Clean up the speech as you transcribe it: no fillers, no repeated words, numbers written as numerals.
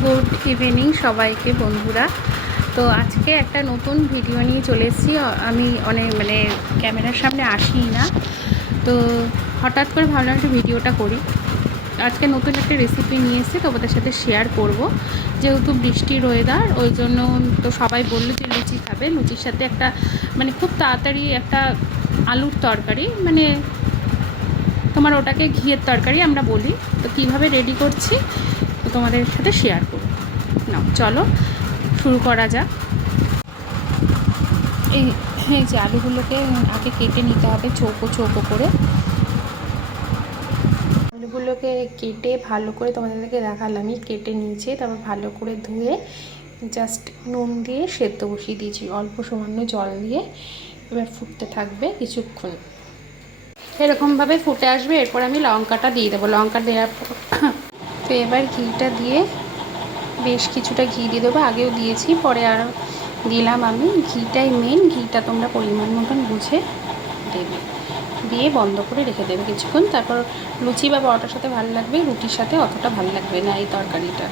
Good evening সবাইকে বন্ধুরা। তো আজকে একটা নতুন ভিডিও নিয়ে চলে এসেছি। আমি ক্যামেরার সামনে আসিই না, তো হঠাৎ করে ভাবলাম একটু ভিডিওটা করি। আজকে নতুন একটা রেসিপি নিয়ে এসেছি, তোমাদের সাথে শেয়ার করব। যেহেতু বৃষ্টির ওয়েদার, ওই জন্য তো সবাই বললো যে লুচি খাবে। লুচির সাথে একটা খুব তাড়াতাড়ি একটা আলুর তরকারি, তোমার ওটাকে ঘিয়ের তরকারি আমরা বলি। তো কীভাবে রেডি করছি তো তোমাদের সাথে শেয়ার করব। নাও চলো শুরু করা যাক। এই এই যে আলুগুলোকে আগে কেটে নিতে হবে চৌকো চৌকো করে। আলুগুলোকে কেটে ভালো করে তোমাদেরকে দেখালামই, কেটে নিয়েছি, তারপর ভালো করে ধুয়ে জাস্ট নুন দিয়ে সেদ্ধ বসিয়ে দিয়েছি অল্প সামান্য জল দিয়ে। এবার ফুটতে থাকবে কিছুক্ষণ, এরকমভাবে ফুটে আসবে। এরপর আমি লঙ্কাটা দিয়ে দেবো। লঙ্কা দেওয়ার পর তো এবার ঘিটা দিয়ে বেশ কিছুটা ঘি দিয়ে দেবো। আগেও দিয়েছি, পরে আরও দিলাম আমি। ঘিটাই মেন, ঘিটা তোমরা পরিমাণ মতন বুঝে দেবে, দিয়ে বন্ধ করে রেখে দেবে কিছুক্ষণ। তারপর লুচি বা পরোটার সাথে ভালো লাগবে, রুটির সাথে অতটা ভালো লাগবে না এই তরকারিটা।